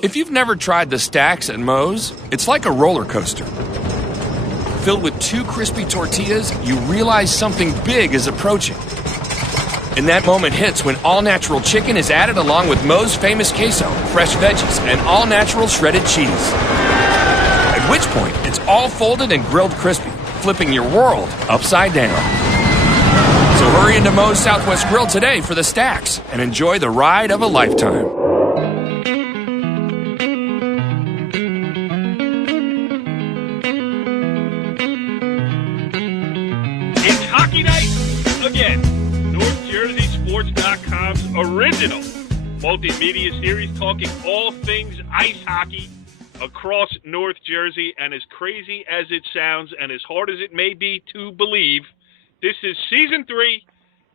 If you've never tried the stacks at Moe's, it's like a roller coaster. Filled with 2 crispy tortillas, you realize something big is approaching. And that moment hits when all-natural chicken is added along with Moe's famous queso, fresh veggies, and all-natural shredded cheese. At which point, it's all folded and grilled crispy, flipping your world upside down. So hurry into Moe's Southwest Grill today for the stacks and enjoy the ride of a lifetime. It's hockey night again. NorthJerseySports.com's original multimedia series talking all things ice hockey across North Jersey. And as crazy as it sounds and as hard as it may be to believe, this is Season 3,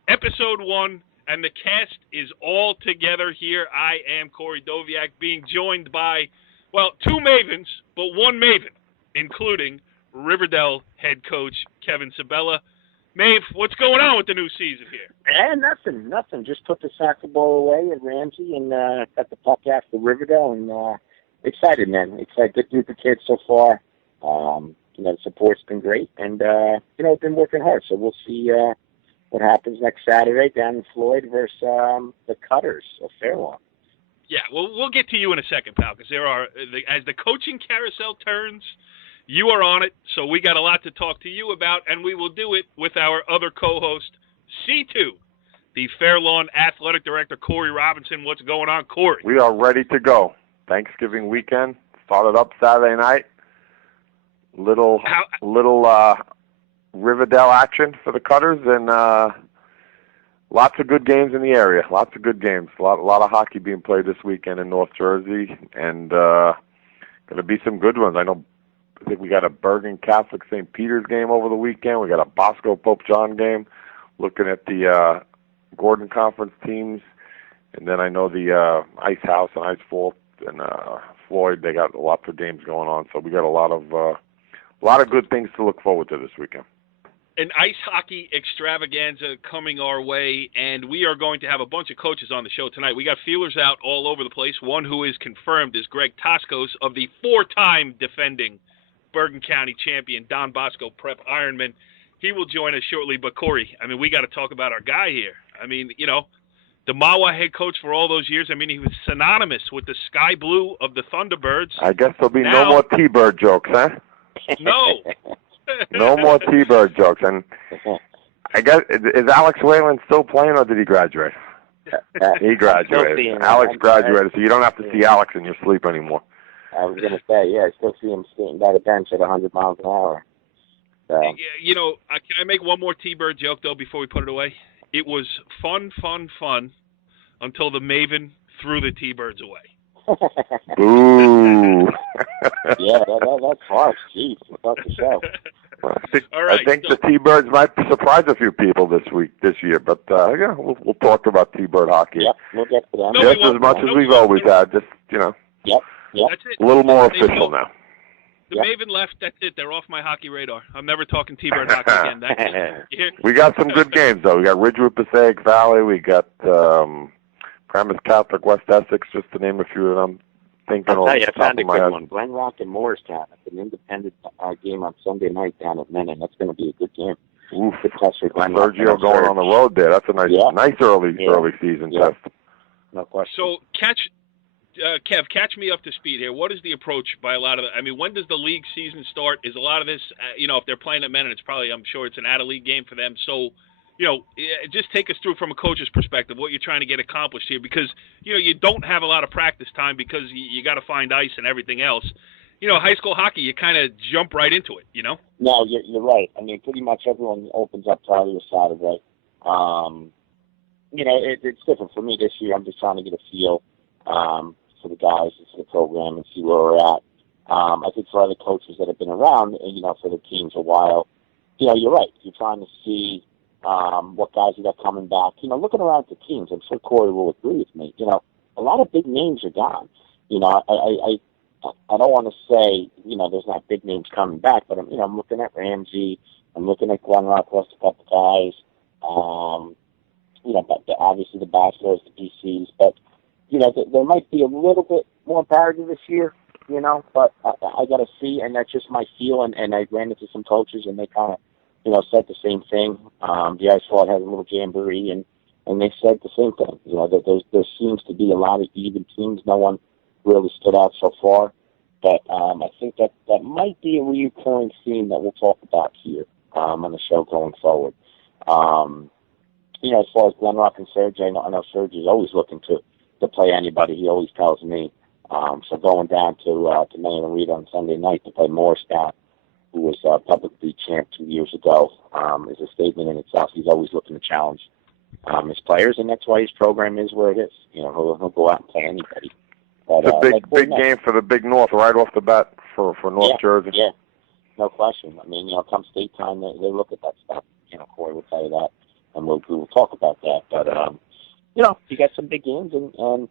Episode 1, and the cast is all together here. I am Cory Doviak, being joined by, well, 2 mavens, but 1 maven, including River Dell head coach Kevin Sabella. Maeve, what's going on with the new season here? Nothing. Just put the soccer ball away at Ramsey and got the puck after Riverdale, and excited, man. Excited. Good group of kids so far. The support's been great, and been working hard. So we'll see what happens next Saturday down in Floyd versus the Cutters of Fairlawn. Yeah, well, we'll get to you in a second, pal, because as the coaching carousel turns, you are on it, so we got a lot to talk to you about, and we will do it with our other co-host, C2, the Fairlawn Athletic Director, Cory Robinson. What's going on, Cory? We are ready to go. Thanksgiving weekend started up Saturday night. Little Riverdale action for the Cutters, and lots of good games in the area. Lots of good games. A lot of hockey being played this weekend in North Jersey, and going to be some good ones. I think we got a Bergen Catholic St. Peter's game over the weekend. We got a Bosco Pope John game. Looking at the Gordon Conference teams, and then I know the Ice House and Ice Fort and Floyd. They got lots of games going on, so we got a lot of good things to look forward to this weekend. An ice hockey extravaganza coming our way, and we are going to have a bunch of coaches on the show tonight. We got feelers out all over the place. One who is confirmed is Greg Toskos of the 4-time defending Bergen County champion, Don Bosco Prep Ironman. He will join us shortly. But, Cory, we got to talk about our guy here. The Mawa head coach for all those years, he was synonymous with the sky blue of the Thunderbirds. I guess there'll be no more T-Bird jokes, huh? No. No more T-Bird jokes. And I guess, is Alex Whalen still playing, or did he graduate? He graduated. Alex graduated, so you don't have to see Alex in your sleep anymore. I was going to say, I still see him skating by the bench at 100 miles an hour. So. Can I make one more T-Bird joke, though, before we put it away? It was fun until the Maven threw the T-Birds away. Ooh. Yeah, that's harsh. Jeez, that's the show. All right, I think the T-Birds might surprise a few people this year, but we'll talk about T-Bird hockey. Yep, we'll get to them. Just as much as we've always had, just, Yep. That's it. A little more official now. The Maven left, that's it. They're off my hockey radar. I'm never talking T-Bird hockey again. That's it. We got some good games, though. We got Ridgewood Passaic Valley. We got Kramis Catholic West Essex, just to name a few of them. I found a good one. Glen Rock and Morristown. It's an independent game on Sunday night down at Menon. That's going to be a good game. Oof. Good test for Glen Rock. Sergio going on the road there. That's a nice early season test. No question. So, Kev, catch me up to speed here. What is the approach by a lot of when does the league season start? Is a lot of this, if they're playing at Menon, it's probably, I'm sure it's an out-of-league game for them. So, just take us through from a coach's perspective what you're trying to get accomplished here, because, you don't have a lot of practice time because you got to find ice and everything else. High school hockey, you kind of jump right into it, No, you're right. Pretty much everyone opens up to either Saturday. It's different for me this year. I'm just trying to get a feel for the guys, for the program, and see where we're at. I think for other coaches that have been around, for the teams a while, you're right. You're trying to see what guys you got coming back. Looking around at the teams, I'm sure Cory will agree with me. A lot of big names are gone. I don't want to say, there's not big names coming back, but I'm looking at Ramsey. I'm looking at Glen Rock, lost a couple guys. But obviously the Bachelors, the PCs, but there might be a little bit more parity this year, but I got to see, and that's just my feel, and I ran into some coaches, and they kind of, said the same thing. The Ice Squad had a little jamboree, and they said the same thing. That there seems to be a lot of even teams. No one really stood out so far. But I think that might be a recurring theme that we'll talk about here on the show going forward. As far as Glen Rock and Serge, I know Serge is always looking to play anybody. He always tells me. So going down to Maine and Reed on Sunday night to play Morristown, who was public league champ 2 years ago, is a statement in itself. He's always looking to challenge his players, and that's why his program is where it is. He'll go out and play anybody. But, it's a big game for the Big North right off the bat for North Jersey. Yeah, no question. I mean, come state time, they look at that stuff. Cory will tell you that, and we'll talk about that. But you got some big games, and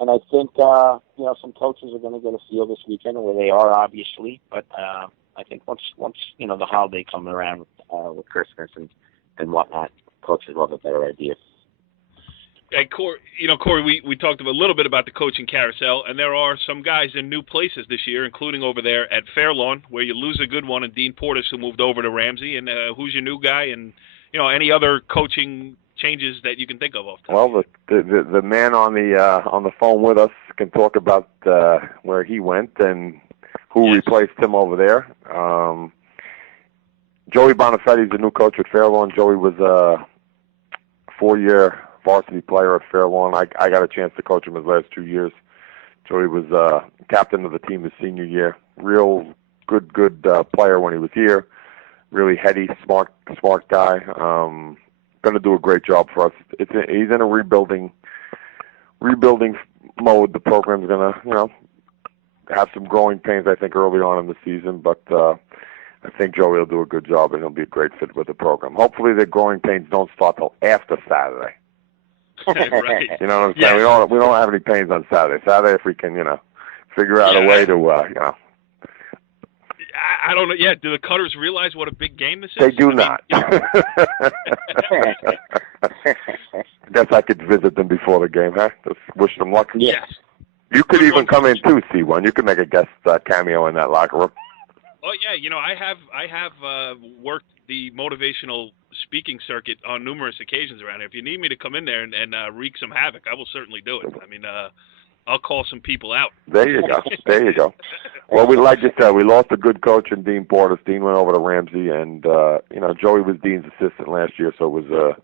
I think some coaches are going to get a feel this weekend where they are, obviously. But I think once the holiday comes around with Christmas and whatnot, coaches will have a better idea. Hey, Cory, we talked a little bit about the coaching carousel, and there are some guys in new places this year, including over there at Fairlawn, where you lose a good one, and Dean Portis, who moved over to Ramsey. And who's your new guy? And any other coaching changes that you can think of off the top? Well, the man on the phone with us can talk about where he went and who replaced him over there. Joey Bonifetti's the new coach at Fairlawn. Joey was a 4-year varsity player at Fairlawn. I got a chance to coach him his last 2 years. Joey was captain of the team his senior year. Real good player when he was here. Really heady, smart guy. Going to do a great job for us. He's in a rebuilding mode. The program's going to have some growing pains, I think, early on in the season, but I think Joey will do a good job, and he'll be a great fit with the program. Hopefully the growing pains don't start till after Saturday. Right. You know what I'm saying? We don't have any pains on Saturday. Saturday, if we can, figure out a way to, I don't know. Yeah, do the Cutters realize what a big game this is? They do not. I guess I could visit them before the game, huh? Just wish them luck. Yes. You could even come in too, C1. You could make a guest cameo in that locker room. Oh yeah, I have worked the motivational speaking circuit on numerous occasions around here. If you need me to come in there and wreak some havoc, I will certainly do it. I mean, I'll call some people out. There you go. Well, like you said, we lost a good coach in Dean Portis. Dean went over to Ramsey, and Joey was Dean's assistant last year, so it was a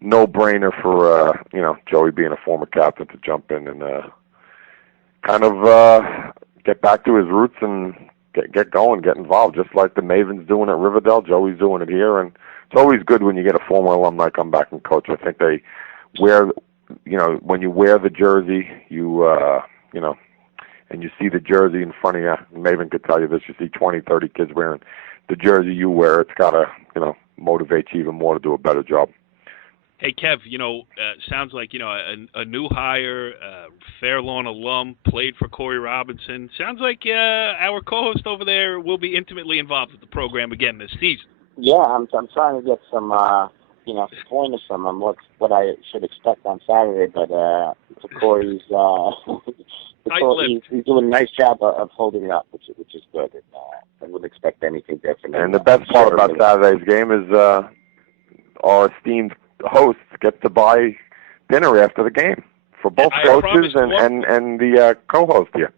no-brainer for Joey being a former captain to jump in and kind of get back to his roots and get going, get involved, just like the Mavens doing at River Dell. Joey's doing it here, and it's always good when you get a former alumni come back and coach. I think they wear, when you wear the jersey, you and you see the jersey in front of you. Maven could tell you this. You see 20, 30 kids wearing the jersey you wear. It's got to, motivate you even more to do a better job. Hey, Kev, sounds like, a new hire, Fairlawn alum, played for Cory Robinson. Sounds like our co-host over there will be intimately involved with the program again this season. Yeah, I'm trying to get some, pointers from him, what I should expect on Saturday, but Cory's, he's doing a nice job of holding it up, which is good. And, I wouldn't expect anything different. And the best part about Saturday's game is our esteemed hosts get to buy dinner after the game for both coaches and the co-host here.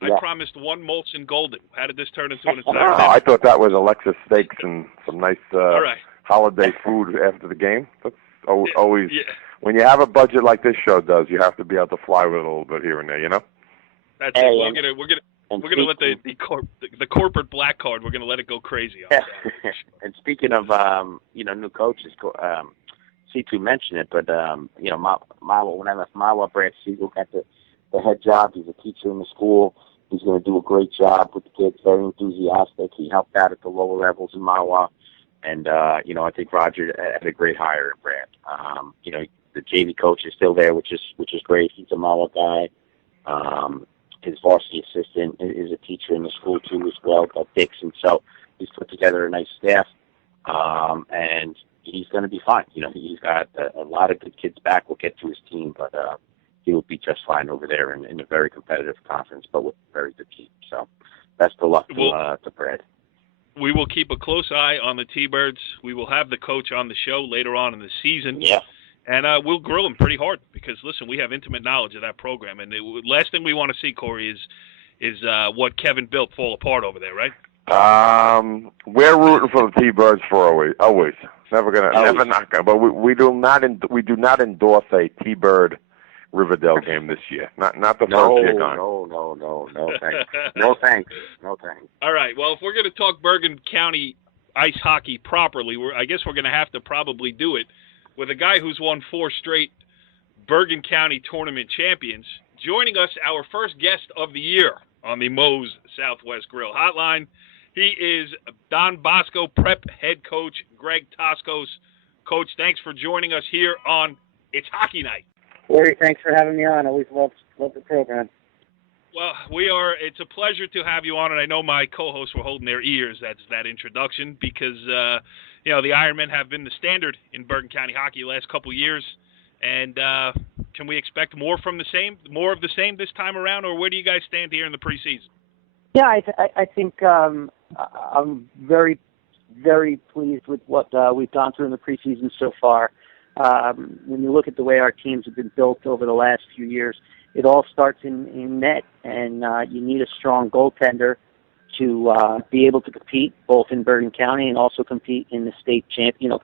I promised one Molson Golden. How did this turn into an entire I thought that was Alexis steaks and some nice holiday food after the game. That's always when you have a budget like this show does, you have to be able to fly with it a little bit here and there, That's it. We're gonna let the corporate black card. We're gonna let it go crazy. And speaking of new coaches, C2 mentioned it, but Mawa, when I left Mawa, Brad Siegel got the head job. He's a teacher in the school. He's going to do a great job with the kids. Very enthusiastic. He helped out at the lower levels in Mawa, and I think Roger had a great hire at Brad. The JV coach is still there, which is great. He's a Mawa guy. His varsity assistant is a teacher in the school too as well, Dixon. So he's put together a nice staff, and he's going to be fine. He's got a lot of good kids back. We'll get to his team, but he will be just fine over there in a very competitive conference, but with a very good team. So best of luck to Brad. We will keep a close eye on the T-Birds. We will have the coach on the show later on in the season. Yeah. And we'll grill him pretty hard because, listen, we have intimate knowledge of that program. And the last thing we want to see, Cory, is what Kevin built fall apart over there, right? We're rooting for the T-Birds for always. Never not gonna. But we do not endorse a T-Bird River Dell game this year. Not the first year gone. No, thanks. No thanks. All right. Well, if we're going to talk Bergen County ice hockey properly, I guess we're going to have to probably do it with a guy who's won 4 straight Bergen County tournament champions. Joining us, our first guest of the year on the Moe's Southwest Grill Hotline. He is Don Bosco Prep head coach Greg Toskos. Coach, thanks for joining us here on It's Hockey Night. Cory, thanks for having me on. Always love the program. Well, it's a pleasure to have you on, and I know my co-hosts were holding their ears. That's that introduction because, the Ironmen have been the standard in Bergen County hockey the last couple of years. And can we expect more of the same this time around, or where do you guys stand here in the preseason? Yeah, I think I'm very, very pleased with what we've gone through in the preseason so far. When you look at the way our teams have been built over the last few years, it all starts in net, and you need a strong goaltender to be able to compete both in Bergen County and also compete in the state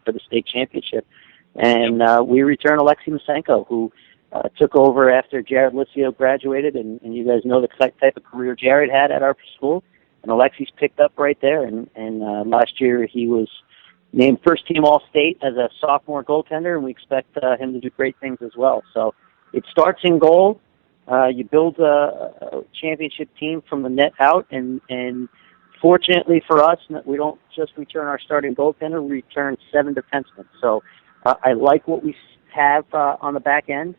for the state championship. And we return Alexei Masenko, who took over after Jared Licio graduated, and you guys know the type of career Jared had at our school, and Alexei's picked up right there. And last year he was named first team All-State as a sophomore goaltender, and we expect him to do great things as well. So it starts in goal. You build a championship team from the net out, and fortunately for us, we don't just return our starting goaltender, we return 7 defensemen. So I like what we have on the back end.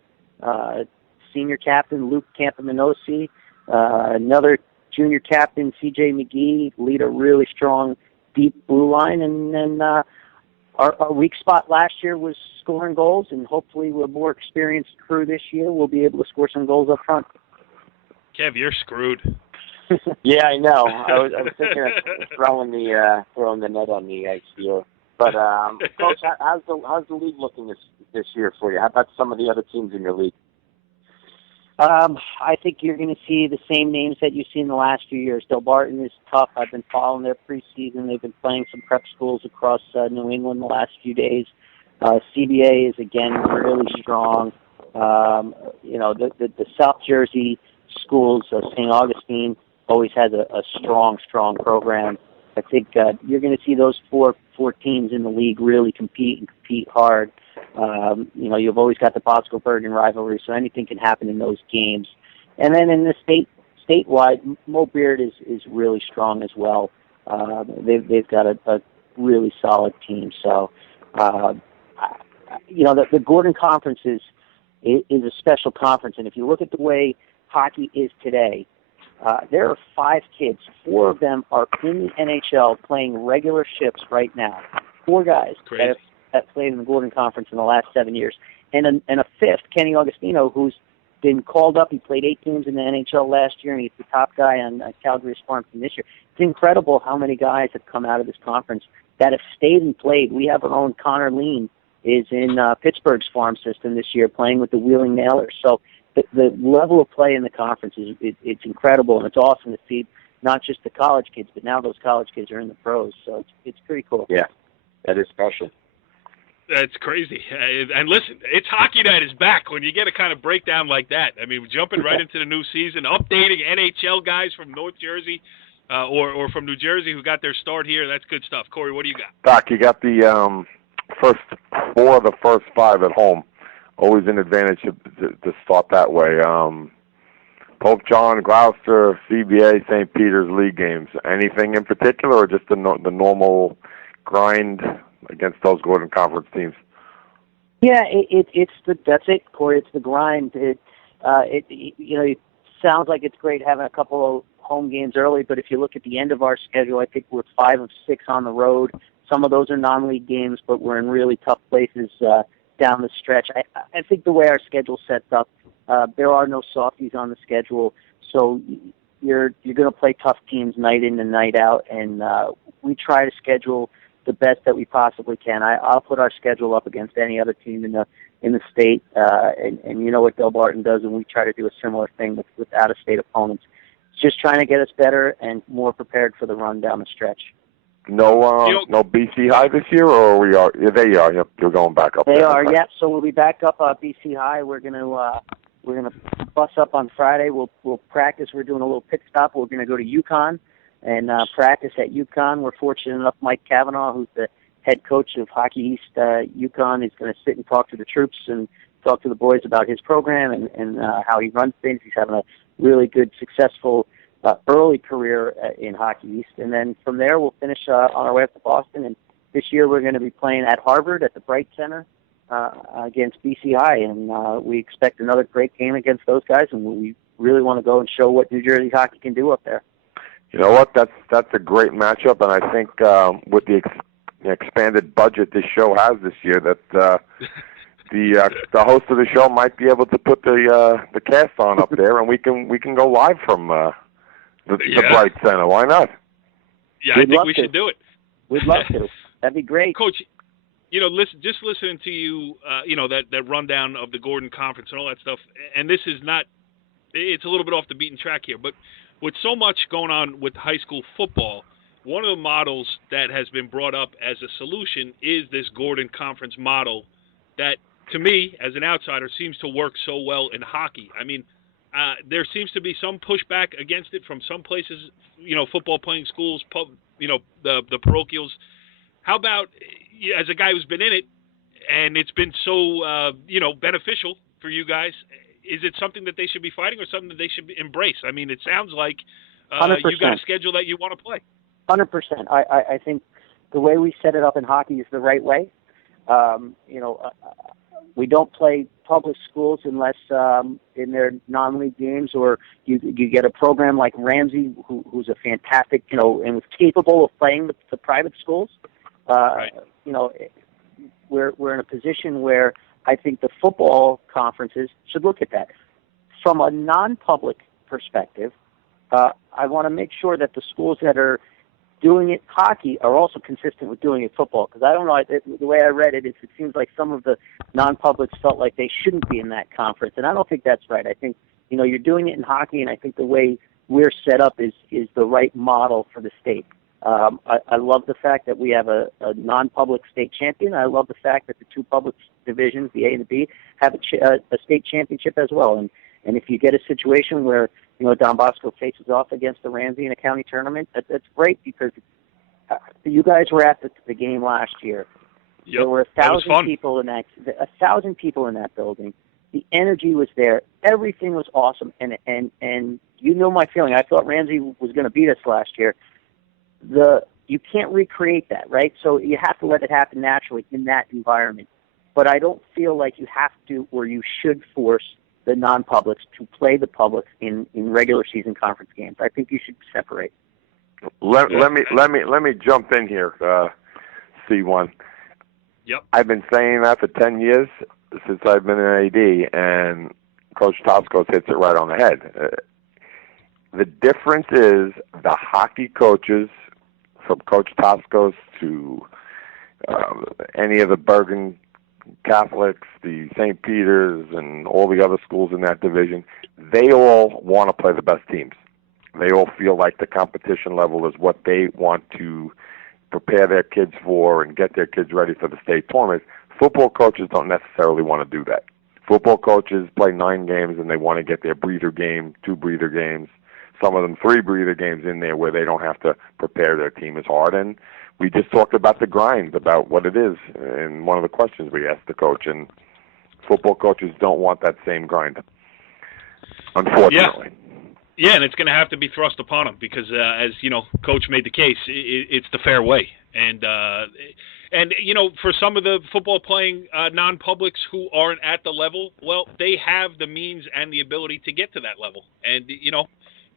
Senior captain Luke Campaminosi, another junior captain CJ McGee lead a really strong deep blue line, and then our weak spot last year was scoring goals, and hopefully with a more experienced crew this year we'll be able to score some goals up front. Kev, you're screwed. Yeah, I know. I was thinking of throwing the net on the ice here. But Coach, how's the league looking this year for you? How about some of the other teams in your league? I think you're going to see the same names that you've seen in the last few years. Del Barton is tough. I've been following their preseason. They've been playing some prep schools across New England the last few days. CBA is again really strong. The South Jersey schools, St. Augustine, always has a strong program. I think you're going to see those four teams in the league really compete hard. You've always got the Bosco Bergen rivalry, so anything can happen in those games. And then in the statewide, Mo Beard is really strong as well. They've got a really solid team. So, the Gordon Conference is a special conference, and if you look at the way hockey is today, there are 5 kids. 4 of them are in the NHL playing regular shifts right now. 4 guys that played in the Gordon Conference in the last 7 years. And a 5th, Kenny Augustino, who's been called up. He played 8 games in the NHL last year, and he's the top guy on Calgary's farm team this year. It's incredible how many guys have come out of this conference that have stayed and played. We have our own Connor Lean is in Pittsburgh's farm system this year playing with the Wheeling Nailers. So the level of play in the conference it's incredible, and it's awesome to see not just the college kids, but now those college kids are in the pros. So it's pretty cool. Yeah, that is special. That's crazy. And listen, It's Hockey Night is back when you get a kind of breakdown like that. I mean, jumping right into the new season, updating NHL guys from North Jersey or from New Jersey who got their start here. That's good stuff. Cory, what do you got? Doc, you got the first 4 of the first 5 at home. Always an advantage to start that way. Pope John, Gloucester, CBA, St. Peter's league games. Anything in particular, or just the normal grind against those Gordon Conference teams? Yeah, that's it, Cory. It's the grind. It sounds like it's great having a couple of home games early, but if you look at the end of our schedule, I think we're 5 of 6 on the road. Some of those are non-league games, but we're in really tough places down the stretch. I think the way our schedule sets up, there are no softies on the schedule, so you're going to play tough teams night in and night out, and we try to schedule the best that we possibly can. I'll put our schedule up against any other team in the state, and you know what Del Barton does, and we try to do a similar thing with out-of-state opponents. It's just trying to get us better and more prepared for the run down the stretch. No BC High this year, or we are? Yeah, they are. You're going back up. They are. Yep. So we'll be back up BC High. We're gonna bus up on Friday. We'll practice. We're doing a little pit stop. We're gonna go to UConn and practice at UConn. We're fortunate enough. Mike Cavanaugh, who's the head coach of Hockey East UConn, is going to sit and talk to the troops and talk to the boys about his program and how he runs things. He's having a really good, successful early career in Hockey East. And then from there, we'll finish on our way up to Boston. And this year, we're going to be playing at Harvard at the Bright Center against BC High. And we expect another great game against those guys. And we really want to go and show what New Jersey hockey can do up there. You know what? That's a great matchup. And I think with the expanded budget this show has this year, that the host of the show might be able to put the cast on up there, and we can go live from the Bright Center. Why not? Yeah, I think we should do it. We'd love to. That'd be great. Coach, just listening to you, that rundown of the Gordon Conference and all that stuff, and this is not, it's a little bit off the beaten track here, but with so much going on with high school football, one of the models that has been brought up as a solution is this Gordon Conference model that, to me, as an outsider, seems to work so well in hockey. I mean, there seems to be some pushback against it from some places, football playing schools, the parochials. How about, as a guy who's been in it, and it's been so, beneficial for you guys, is it something that they should be fighting or something that they should embrace? I mean, it sounds like you got a schedule that you want to play. 100%. I think the way we set it up in hockey is the right way. We don't play public schools unless in their non-league games, or you get a program like Ramsey, who's a fantastic, and was capable of playing the private schools. Right. We're in a position where I think the football conferences should look at that. From a non-public perspective, I want to make sure that the schools that are doing it hockey are also consistent with doing it football, because I don't know, the way I read it, it seems like some of the non-publics felt like they shouldn't be in that conference, and I don't think that's right. I think, you're doing it in hockey, and I think the way we're set up is the right model for the state. I love the fact that we have a non-public state champion. I love the fact that the two public divisions, the A and the B, have a state championship as well. And if you get a situation where Don Bosco faces off against the Ramsey in a county tournament, that's great, because you guys were at the game last year. Yep. There were 1,000 people in that 1,000 people in that building. The energy was there. Everything was awesome. And my feeling. I thought Ramsey was going to beat us last year. You can't recreate that, right? So you have to let it happen naturally in that environment. But I don't feel like you have to, or you should force the non-publics to play the publics in regular season conference games. I think you should separate. Let me jump in here, C1. Yep. I've been saying that for 10 years since I've been an AD, and Coach Toskos hits it right on the head. The difference is the hockey coaches, from Coach Toskos to any of the Bergen Catholics, the St. Peter's, and all the other schools in that division, they all want to play the best teams. They all feel like the competition level is what they want to prepare their kids for and get their kids ready for the state tournament. Football coaches don't necessarily want to do that. Football coaches play 9 games and they want to get their breather game, 2 breather games, some of them 3 breather games in there where they don't have to prepare their team as hard. And we just talked about the grind, about what it is in one of the questions we asked the coach, and football coaches don't want that same grind, unfortunately. Yeah, and it's going to have to be thrust upon them because, as Coach made the case, it's the fair way. And for some of the football playing non-publics who aren't at the level, well, they have the means and the ability to get to that level. And,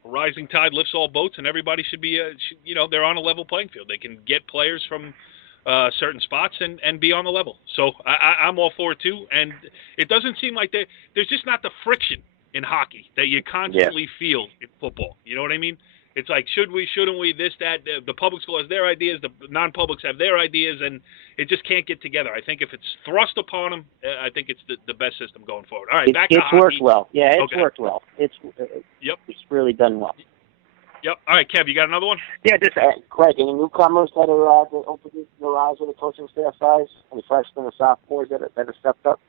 a rising tide lifts all boats, and everybody should be, they're on a level playing field. They can get players from certain spots and be on the level. So I'm all for it too. And it doesn't seem like there's just not the friction in hockey that you constantly feel in football. You know what I mean? It's like, should we, shouldn't we, this, that. The public school has their ideas, the non-publics have their ideas, and it just can't get together. I think if it's thrust upon them, I think it's the best system going forward. All right, back to hockey. It's worked well. Yeah, it's worked well. It's really done well. Yep. All right, Kev, you got another one? Yeah, just Craig, any newcomers that are opening their eyes with the coaching staff size? Any freshmen or sophomores that have stepped up?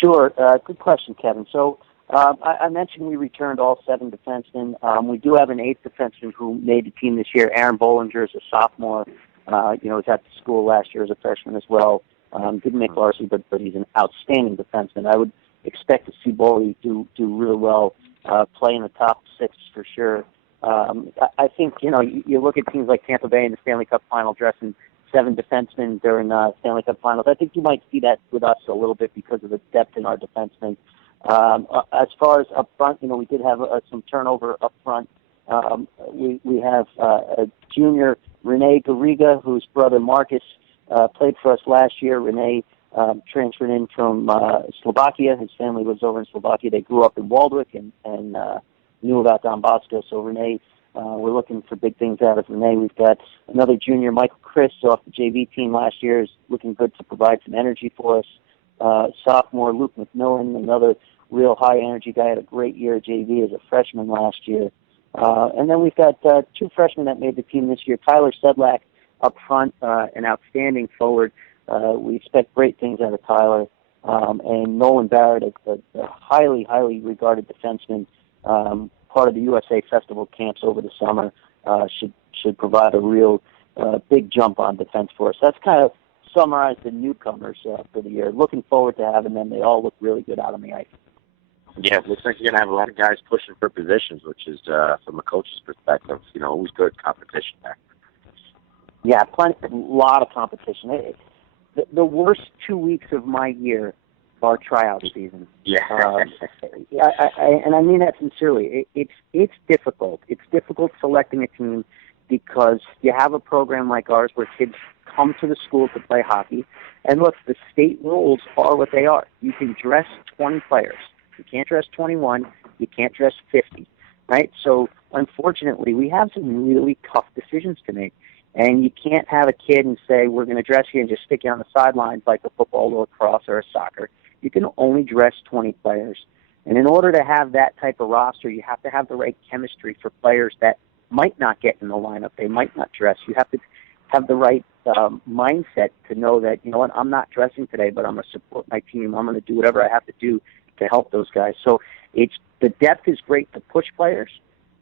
Sure. Good question, Kevin. So I mentioned we returned all 7 defensemen. We do have an 8th defenseman who made the team this year. Aaron Bollinger is a sophomore. Was at the school last year as a freshman as well. Didn't make varsity, but he's an outstanding defenseman. I would expect to see Bolly do really well, play in the top 6 for sure. I think, you look at teams like Tampa Bay in the Stanley Cup final dressing 7 defensemen during Stanley Cup finals. I think you might see that with us a little bit because of the depth in our defensemen. As far as up front, we did have some turnover up front. We have a junior, Rene Garriga, whose brother Marcus played for us last year. Rene transferred in from Slovakia. His family lives over in Slovakia. They grew up in Waldwick and knew about Don Bosco. So Rene, we're looking for big things out of Rene. We've got another junior, Michael Chris, off the JV team last year, is looking good to provide some energy for us. Sophomore, Luke McMillan, another real high-energy guy, had a great year at JV as a freshman last year. And then we've got 2 freshmen that made the team this year. Tyler Sedlak up front, an outstanding forward. We expect great things out of Tyler. And Nolan Barrett, a highly, highly regarded defenseman, part of the USA Festival camps over the summer, should provide a real big jump on defense for us. That's kind of summarized the newcomers for the year. Looking forward to having them. They all look really good out on the ice. Yeah, it looks like you're going to have a lot of guys pushing for positions, which is, from a coach's perspective, always good competition there. Yeah, a lot of competition. The worst 2 weeks of my year are tryout season. Yeah. And I mean that sincerely. It's difficult. It's difficult selecting a team because you have a program like ours where kids come to the school to play hockey. And look, the state rules are what they are. You can dress 20 players. You can't dress 21. You can't dress 50, right? So, unfortunately, we have some really tough decisions to make. And you can't have a kid and say, we're going to dress you and just stick you on the sidelines like a football or a lacrosse or a soccer. You can only dress 20 players. And in order to have that type of roster, you have to have the right chemistry for players that might not get in the lineup. They might not dress. You have to have the right mindset to know that, I'm not dressing today, but I'm going to support my team. I'm going to do whatever I have to do to help those guys. So the depth is great to push players.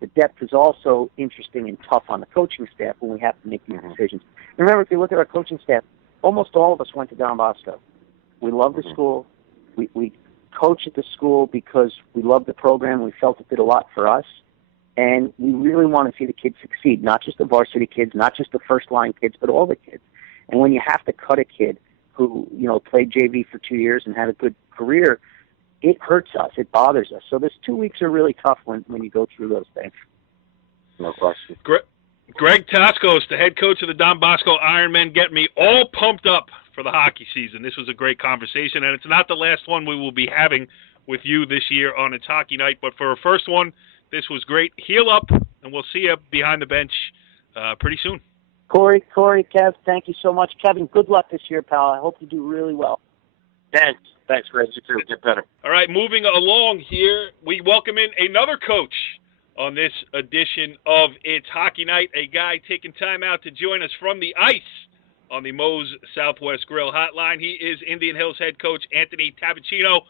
The depth is also interesting and tough on the coaching staff when we have to make these decisions. And remember, if you look at our coaching staff, almost all of us went to Don Bosco. We love the school. We coach at the school because we love the program. We felt it did a lot for us. And we really want to see the kids succeed, not just the varsity kids, not just the first-line kids, but all the kids. And when you have to cut a kid who, played JV for 2 years and had a good career, it hurts us. It bothers us. So those 2 weeks are really tough when you go through those things. No question. Greg Toskos, the head coach of the Don Bosco Ironmen, getting me all pumped up for the hockey season. This was a great conversation, and it's not the last one we will be having with you this year on It's Hockey Night. But for our first one, this was great. Heal up, and we'll see you behind the bench pretty soon. Cory, Kev, thank you so much. Kevin, good luck this year, pal. I hope you do really well. Thanks, Greg. You too. Get better. All right, moving along here, we welcome in another coach on this edition of It's Hockey Night, a guy taking time out to join us from the ice on the Moe's Southwest Grill Hotline. He is Indian Hills head coach Anthony Tabacchino.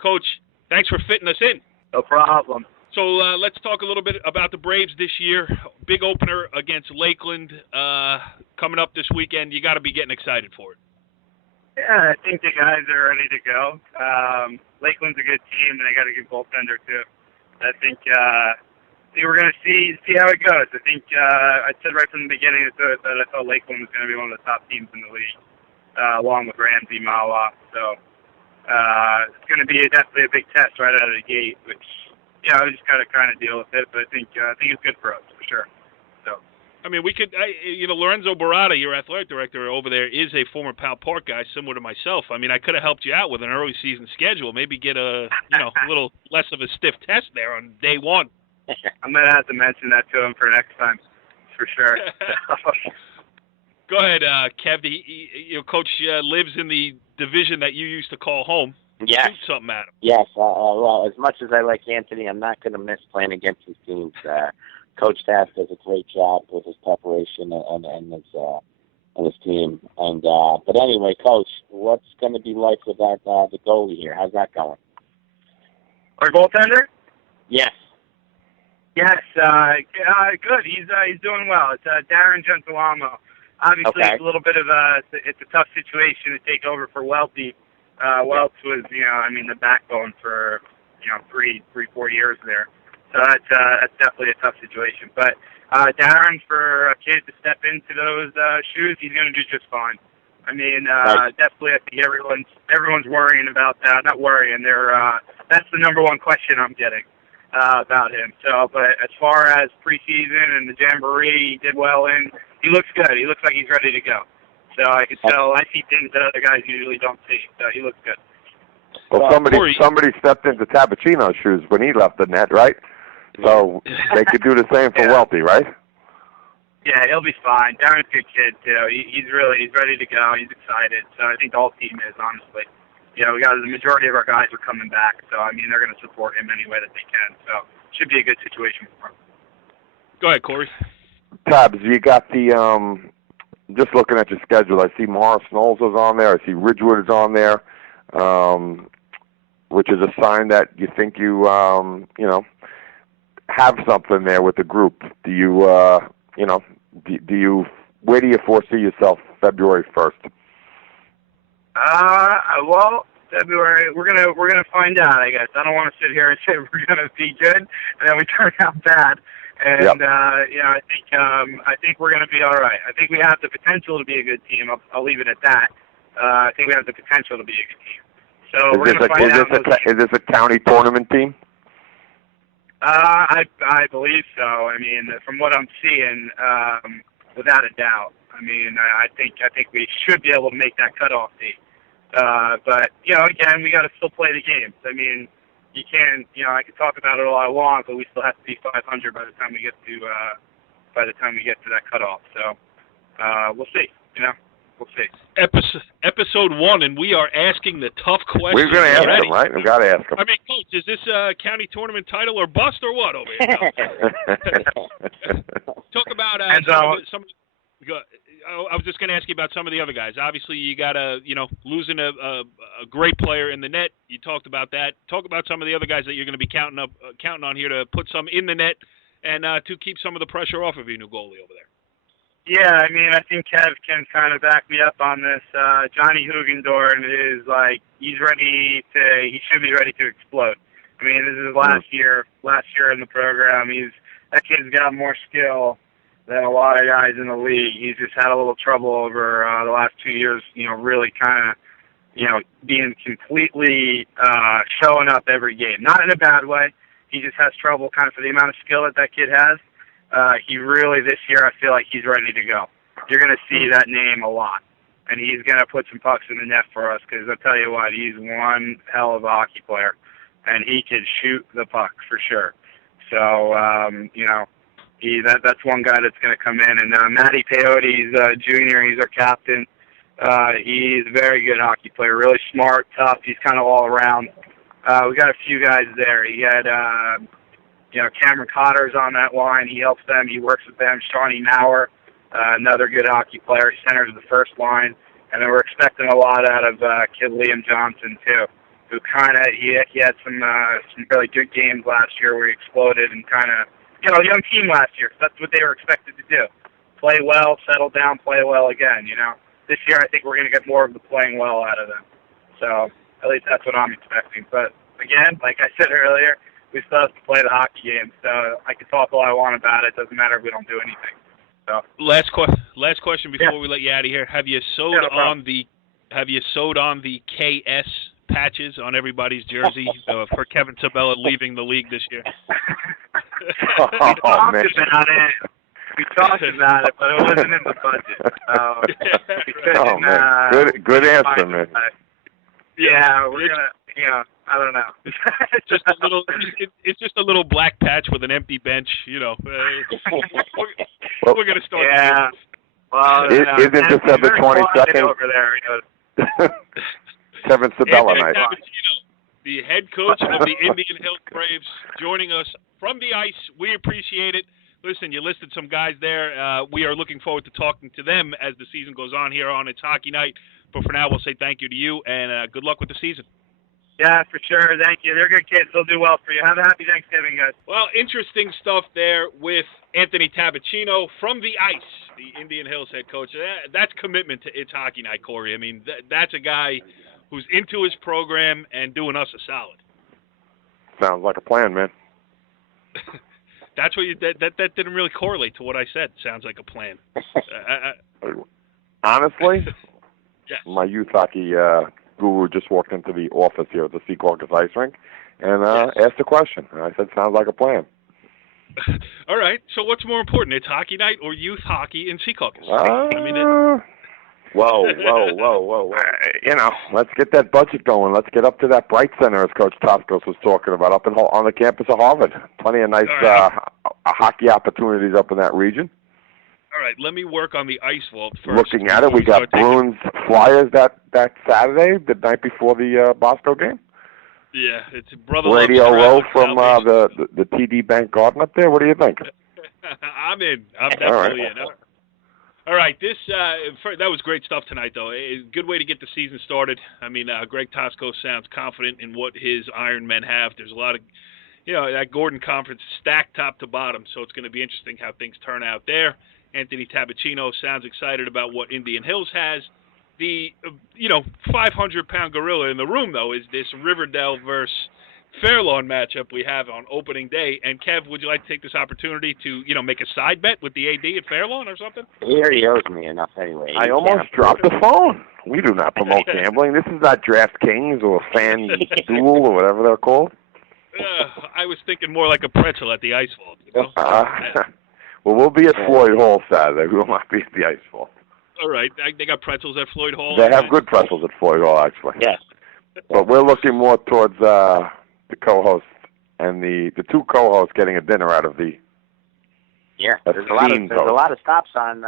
Coach, thanks for fitting us in. No problem. So let's talk a little bit about the Braves this year. Big opener against Lakeland coming up this weekend. You got to be getting excited for it. Yeah, I think the guys are ready to go. Lakeland's a good team, and they got a good goaltender too. I think we're going to see how it goes. I think I said right from the beginning that I thought Lakeland was going to be one of the top teams in the league, along with Ramsey, Mawa. So it's going to be definitely a big test right out of the gate, which we just got to kind of deal with it. But I think it's good for us for sure. So I mean, we could, Lorenzo Barada, your athletic director over there, is a former Pal Park guy, similar to myself. I mean, I could have helped you out with an early season schedule, maybe get a little less of a stiff test there on day one. I'm going to have to mention that to him for next time, for sure. Go ahead, Kev. Coach lives in the division that you used to call home. Yes. Shoot something at him. Yes. Well, as much as I like Anthony, I'm not going to miss playing against his teams. Coach Taft does a great job with his preparation and his team. And but anyway, Coach, what's going to be like with that the goalie here? How's that going? Our goaltender? Yes. Yes. Good. He's doing well. It's Darren Gentilamo. Obviously, Okay. It's a little bit of it's a tough situation to take over for Welty. Welts was, the backbone for, 3-4 years there. So that's definitely a tough situation. But Darren, for a kid to step into those shoes, he's going to do just fine. I mean, definitely, I think everyone's worrying about that. Not worrying. That's the number one question I'm getting about him. So, but as far as preseason and the Jamboree, he did well in. He looks good. He looks like he's ready to go. So I can tell. I see things that other guys usually don't see. So he looks good. Well, somebody stepped into Tabacchino's shoes when he left the net, right? So they could do the same for Welty, right? Yeah, he'll be fine. Darren's a good kid too. He's ready to go. He's excited. So I think the whole team is, honestly. We got the majority of our guys are coming back. So I mean, they're going to support him any way that they can. So it should be a good situation for him. Go ahead, Cory. Tabs, you got the just looking at your schedule, I see Morris Knowles is on there. I see Ridgewood is on there, which is a sign that you think you have something there with the group. Do you where do you foresee yourself February 1st? Well, February we're gonna find out. I guess I don't want to sit here and say we're gonna be good and then we turn out bad. And I think we're going to be all right. I think we have the potential to be a good team. I'll leave it at that. I think we have the potential to be a good team. So we're going to find out. Is this a county tournament team? I believe so. I mean, from what I'm seeing, without a doubt. I mean, I think we should be able to make that cutoff date. But again, we got to still play the games. I mean. You can, I could talk about it all I want, but we still have to be 500 by the time we get to that cutoff. So we'll see. We'll see. Episode 1, and we are asking the tough questions. We're going to ask them, right? We've got to ask them. I mean, Coach, is this a county tournament title or bust or what over here? Talk about some. I was just going to ask you about some of the other guys. Obviously, you got losing a great player in the net. You talked about that. Talk about some of the other guys that you're going to be counting on here to put some in the net and to keep some of the pressure off of your new goalie over there. Yeah, I mean, I think Kev can kind of back me up on this. Johnny Hugendorn is he should be ready to explode. I mean, this is last year in the program. That kid's got more skill than a lot of guys in the league. He's just had a little trouble over the last 2 years, really kind of, being completely showing up every game. Not in a bad way. He just has trouble kind of for the amount of skill that kid has. He really, this year, I feel like he's ready to go. You're going to see that name a lot. And he's going to put some pucks in the net for us because I'll tell you what, he's one hell of a hockey player. And he can shoot the puck for sure. So, that's one guy that's going to come in. And Matty Peyote's junior. He's our captain. He's a very good hockey player, really smart, tough. He's kind of all around. We got a few guys there. He had, Cameron Cotter's on that line. He helps them. He works with them. Shawnee Maurer, another good hockey player, centers the first line. And then we're expecting a lot out of kid Liam Johnson too, who he had some really good games last year where he exploded and kind of. Young team last year. So that's what they were expected to do. Play well, settle down, play well again, This year I think we're going to get more of the playing well out of them. So at least that's what I'm expecting. But again, like I said earlier, we still have to play the hockey game. So I can talk all I want about it. Doesn't matter if we don't do anything. So last question before we let you out of here. Have you sewed on the KS patches on everybody's jersey for Kevin Sabella leaving the league this year? Oh, man. We talked about it, but it wasn't in the budget. So we couldn't, Oh, man. Good answer, man. Yeah, we're going to, I don't know. Just a little. It's just a little black patch with an empty bench. We're going to start. Yeah. Well, isn't December 22nd over there? Kevin Sabella night? The head coach of the Indian Hills Braves, joining us from the ice. We appreciate it. Listen, you listed some guys there. We are looking forward to talking to them as the season goes on here on It's Hockey Night. But for now, we'll say thank you to you, and good luck with the season. Yeah, for sure. Thank you. They're good kids. They'll do well for you. Have a happy Thanksgiving, guys. Well, interesting stuff there with Anthony Tabacchino from the ice, the Indian Hills head coach. That's commitment to It's Hockey Night, Corey. I mean, that's a guy who's into his program and doing us a solid. Sounds like a plan, man. That's what that didn't really correlate to what I said. Sounds like a plan. Honestly, yes. My youth hockey guru just walked into the office here at the Secaucus Ice Rink and asked a question. And I said, sounds like a plan. All right. So what's more important, It's Hockey Night or youth hockey in Secaucus? Whoa. Let's get that budget going. Let's get up to that Bright Center, as Coach Toskos was talking about, up on the campus of Harvard. Plenty of nice hockey opportunities up in that region. All right, let me work on the ice vault first. Looking at it, we got Bruins Flyers that Saturday, the night before the Bosco game. Yeah, it's Brother Radio Row from the TD Bank Garden up there. What do you think? I'm in. I'm definitely in. All right, that was great stuff tonight, though. A good way to get the season started. I mean, Greg Toskos sounds confident in what his Iron Men have. There's a lot of, that Gordon Conference is stacked top to bottom, so it's going to be interesting how things turn out there. Anthony Tabacchino sounds excited about what Indian Hills has. The, 500-pound gorilla in the room, though, is this River Dell versus Fairlawn matchup we have on opening day. And, Kev, would you like to take this opportunity to, make a side bet with the AD at Fairlawn or something? He already owes me enough anyway. I almost dropped the phone. We do not promote gambling. This is not DraftKings or Fan Duel or whatever they're called. I was thinking more like a pretzel at the ice vault. Well, we'll be at Floyd Hall Saturday. We will not be at the ice vault. All right. They got pretzels at Floyd Hall? They have good pretzels at Floyd Hall, actually. Yes. But we're looking more towards the co-hosts and the two co-hosts getting a dinner out of the. Yeah, there's a lot of stops on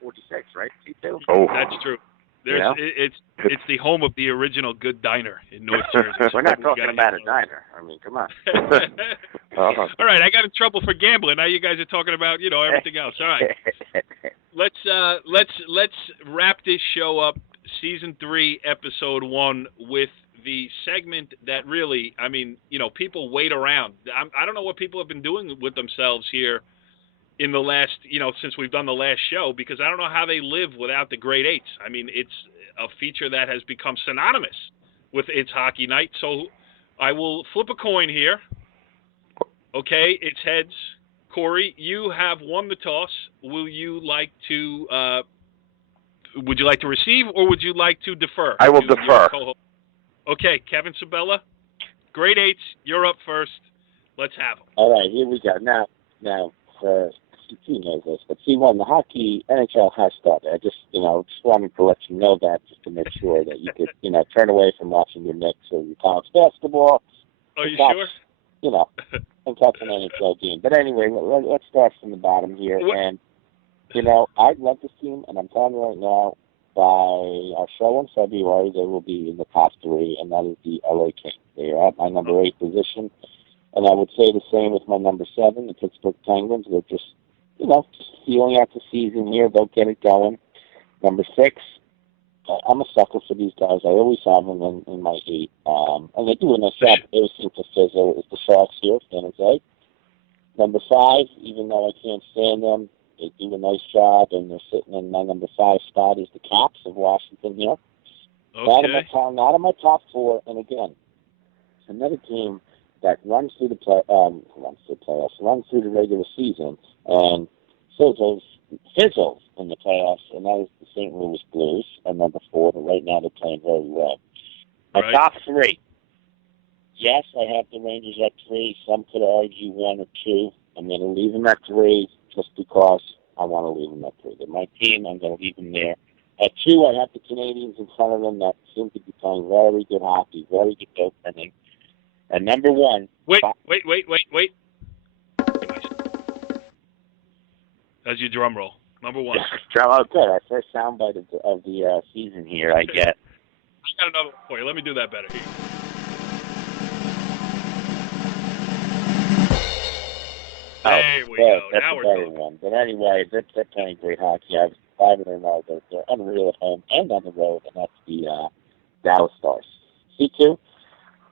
46, right? T2. Oh, that's true. It's the home of the original good diner in North Jersey. We're not talking about a diner. I mean, come on. All right, I got in trouble for gambling. Now you guys are talking about everything else. All right, let's wrap this show up, season 3, episode 1, with the segment that really, people wait around. I don't know what people have been doing with themselves here in the last, since we've done the last show, because I don't know how they live without the grade 8s. I mean, it's a feature that has become synonymous with It's Hockey Night. So I will flip a coin here. Okay, it's heads. Corey, you have won the toss. Would you like to receive or would you like to defer? I will defer. Okay, Kevin Sabella, grade 8s, you're up first. Let's have them. All right, here we go. Now, he knows this, but see, when the hockey NHL has started, I just wanted to let you know that, just to make sure that you could, turn away from watching your Knicks or your college basketball. Are you sure? And catch an NHL game. But anyway, let's start from the bottom here. What? And I love this team, and I'm telling you right now, by our show in February, they will be in the top 3, and that is the LA Kings. They are at my number 8 position. And I would say the same with my number 7, the Pittsburgh Penguins. They're just feeling out the season here. They'll get it going. Number 6, I'm a sucker for these guys. I always have them in my 8. And they do a nice job. They seem to fizzle. It's the Sharks here, San Jose. Number 5, even though I can't stand them, they do a nice job, and they're sitting in my number 5 spot is the Caps of Washington here. Okay. Not in my top 4. And again, it's another team that runs through the playoffs, runs through the regular season, and fizzles in the playoffs, and that is the St. Louis Blues at number 4. But right now they're playing very well. My top 3. Yes, I have the Rangers at 3. Some could argue 1 or 2. I'm going to leave them at 3. just because I want to leave them at 3. They're my team. I'm going to leave them there. At 2, I have the Canadians in front of them that seem to be playing very good hockey, very good goaltending. And number 1. Wait. That's your drum roll. Number 1. Oh, good. Our first soundbite of the season here, I get. I got another one for you. Let me do that better. Here. There we go. That's now a we're better talking. one. But anyway, they're playing great hockey. I was 5-0. They're unreal at home and on the road, and that's the Dallas Stars. C2,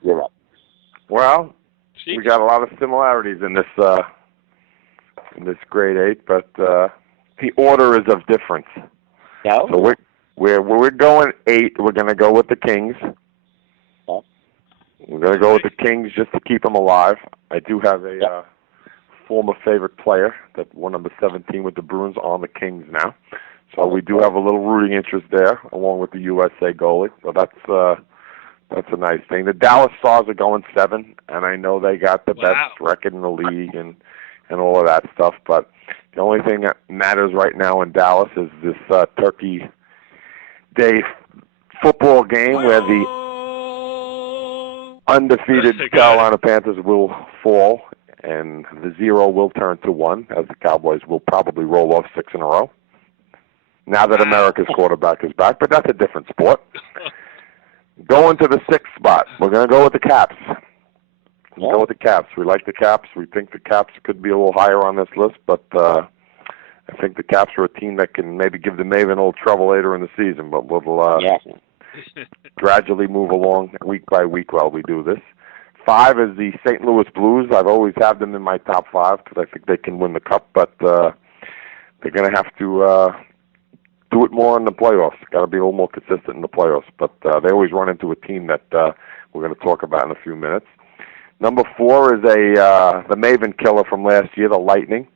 you're up. Well, we got a lot of similarities in this grade 8, but the order is of difference. No? So we're going 8. We're going to go with the Kings. Okay. We're going to go with the Kings just to keep them alive. I do have a former favorite player that won number 17 with the Bruins on the Kings now. So we do have a little rooting interest there, along with the USA goalie. So that's a nice thing. The Dallas Stars are going 7, and I know they got the best record in the league and all of that stuff. But the only thing that matters right now in Dallas is this Turkey Day football game where the undefeated Carolina Panthers will fall, and the 0 will turn to 1, as the Cowboys will probably roll off 6 in a row. Now that America's quarterback is back, but that's a different sport. Going to the 6th spot, we're going to go with the Caps. Go with the Caps. We like the Caps. We think the Caps could be a little higher on this list, but I think the Caps are a team that can maybe give the Maven a little trouble later in the season, but we'll gradually move along week by week while we do this. 5 is the St. Louis Blues. I've always had them in my top 5 because I think they can win the Cup, but they're going to have to do it more in the playoffs. Got to be a little more consistent in the playoffs, but they always run into a team that we're going to talk about in a few minutes. Number 4 is the Maven killer from last year, the Lightning.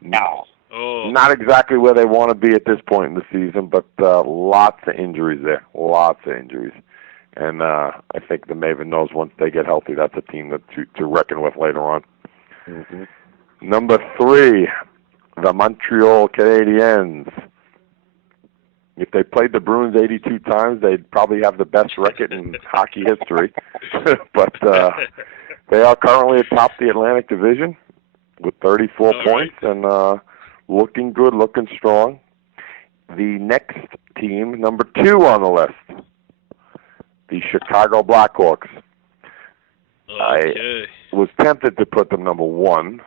No. Oh. Not exactly where they want to be at this point in the season, but lots of injuries there. Lots of injuries. And I think the Maven knows once they get healthy, that's a team to reckon with later on. Mm-hmm. Number 3, the Montreal Canadiens. If they played the Bruins 82 times, they'd probably have the best record in hockey history. But they are currently atop the Atlantic Division with 34 points and looking good, looking strong. The next team, number 2 on the list, the Chicago Blackhawks. Okay. I was tempted to put them number 1,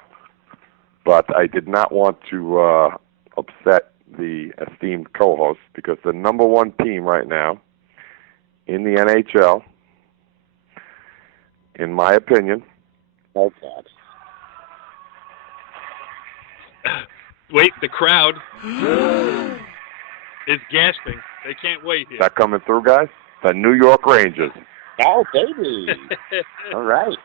but I did not want to upset the esteemed co-host because the number 1 team right now in the NHL, in my opinion, Wait, the crowd is gasping. They can't wait here. Is that coming through, guys? The New York Rangers. Oh, baby. All right.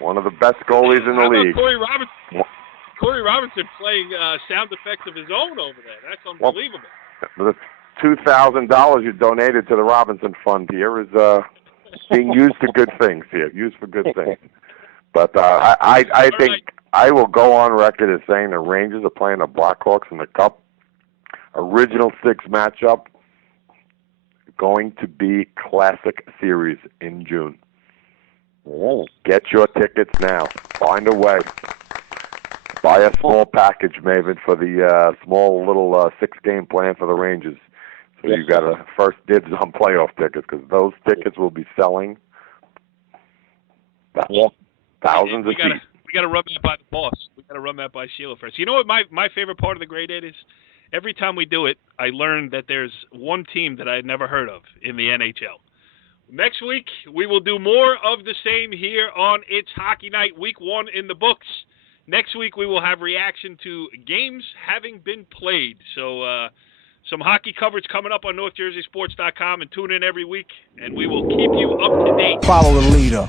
One of the best goalies in the league. Cory Robinson playing sound effects of his own over there. That's unbelievable. The $2,000 you donated to the Robinson Fund here is being used to good things here, used for good things. But I think I will go on record as saying the Rangers are playing the Blackhawks in the Cup. Original 6 matchup, going to be classic series in June. Really? Get your tickets now. Find a way. Buy a small package, Maven, for the small little 6-game plan for the Rangers. So you got a first dibs on playoff tickets because those tickets will be selling thousands of seats. We got to run that by the boss. We got to run that by Sheila first. You know what my favorite part of the grade 8 is? Every time we do it, I learn that there's one team that I had never heard of in the NHL. Next week, we will do more of the same here on It's Hockey Night, Week 1 in the books. Next week, we will have reaction to games having been played. So some hockey coverage coming up on NorthJerseySports.com, and tune in every week, and we will keep you up to date. Follow the leader.